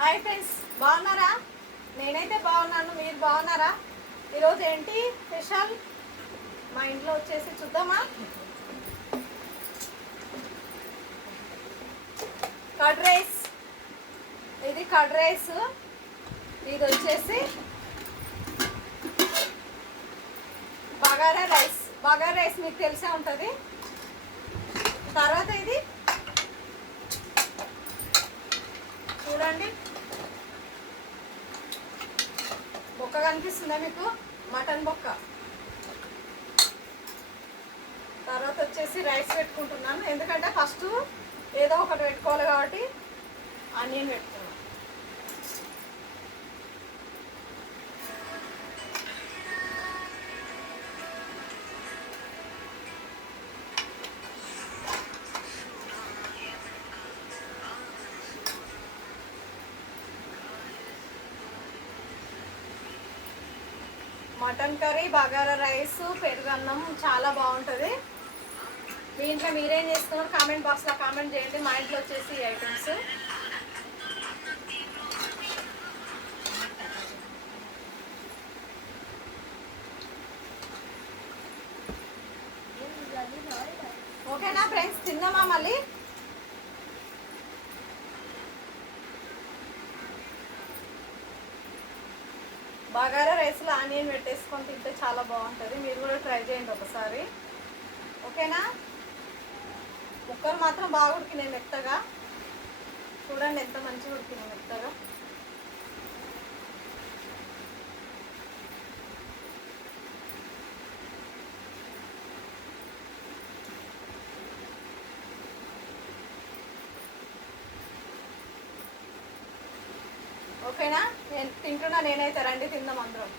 Hi friends, బాగున్నారా? నేనైతే బాగున్నాను. మీరు బాగున్నారా? ఈరోజు ఏంటి స్పెషల్ మా ఇంట్లో వచ్చేసి చూద్దామా? Curd rice. ఇది కర్డ్ రైస్. ఇది వచ్చేసి బగారా రైస్. బగారా రైస్ మీకు తెలిసే ఉంటుంది. తర్వాత ఇది చూడండి, బొక్క కనిపిస్తుందా మీకు? మటన్ బొక్క. తర్వాత వచ్చేసి రైస్ పెట్టుకుంటున్నాను, ఎందుకంటే ఫస్ట్ ఏదో ఒకటి పెట్టుకోవాలి కాబట్టి ఆనియన్ పెట్టుకున్నాను. మటన్ కర్రీ, బగారా రైస్, పెరుగన్నం చాలా బాగుంటుంది. మీ ఇంట్లో మీరేం చేస్తున్నారు కామెంట్ బాక్స్లో కామెంట్ చేయండి. మా ఇంట్లో వచ్చేసి ఈ ఐటమ్స్. ఓకేనా ఫ్రెండ్స్, తిందామా మళ్ళీ? బగారా రైస్లో ఆనియన్ పెట్టేసుకొని తింటే చాలా బాగుంటుంది. మీరు కూడా ట్రై చేయండి ఒకసారి, ఓకేనా? ముక్కలు మాత్రం బాగా ఉడికినాయి మెత్తగా. చూడండి ఎంత మంచిగా ఉడికినాయి మెత్తగా. ఓకేనా? నేను తింటున్నా, నేనైతే. రండి తిందాం అందరం.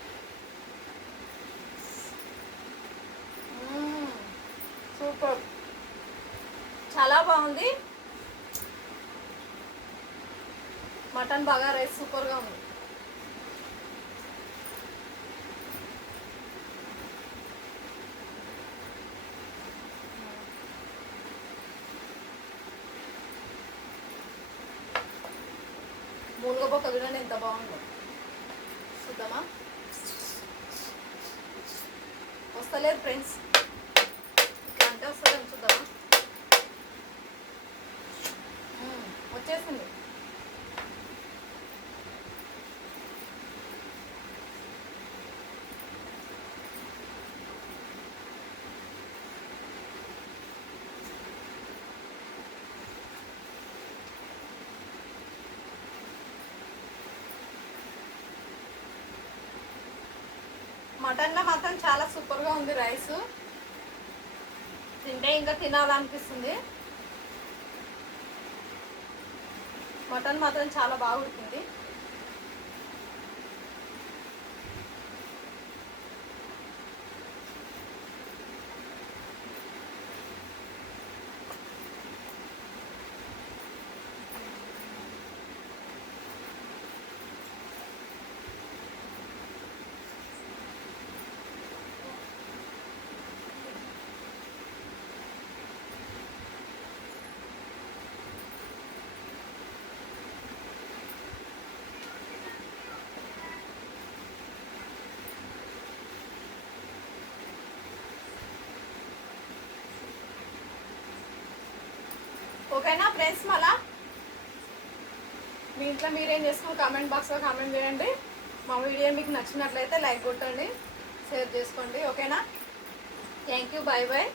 సూపర్, చాలా బాగుంది. మటన్ బగారా రైస్ సూపర్గా ఉంది. మూలుగబొక్క చూడండి ఎంత బాగుందో. చూద్దామా? వస్తలేదు ఫ్రెండ్స్, అంటే వస్తుందని చూద్దామా? వచ్చేసింది. మటన్లో మాత్రం చాలా సూపర్గా ఉంది రైస్. తింటే ఇంకా తినాలనిపిస్తుంది. మటన్ మాత్రం చాలా బాగా ఉడికింది. ఓకేనా ఫ్రెండ్స్? మళ్ళా మీ ఇంట్లో మీరేం చేసుకుని కామెంట్ బాక్స్లో కామెంట్ చేయండి. మా వీడియో మీకు నచ్చినట్లయితే లైక్ కొట్టండి, షేర్ చేసుకోండి. ఓకేనా? Thank you, bye bye.